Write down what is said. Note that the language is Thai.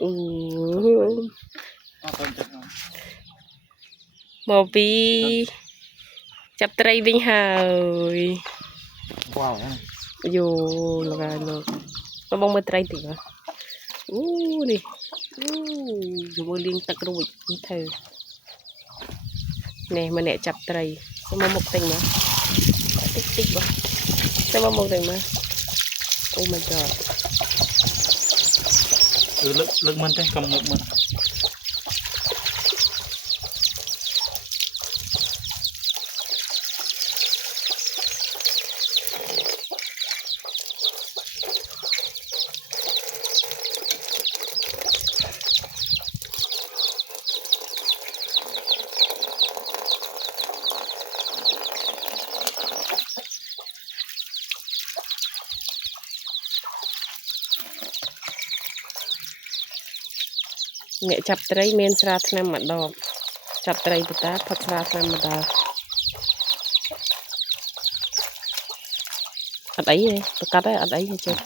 อู้หมอปีจับไตรวิ่งหายว้าวอยู่แล้วกันเนาะมาบองมาไตรติวะอู้นี่อยู่บนลิงตะกรุยเธอเนี่ยมันเนี่ยจับไตรสมมกเต็งมาติ๊กติ๊กวะสมมกเต็งมาโอ้ my god ลึกมันได้กำลึกมันเนี่ยจับไตรเมนสระน้ำมาดอกจับไตรปุ๊ตาพักสระน้ำมาดอกอัดไอ้เลยประกาศได้อัดไอ้เจ็บ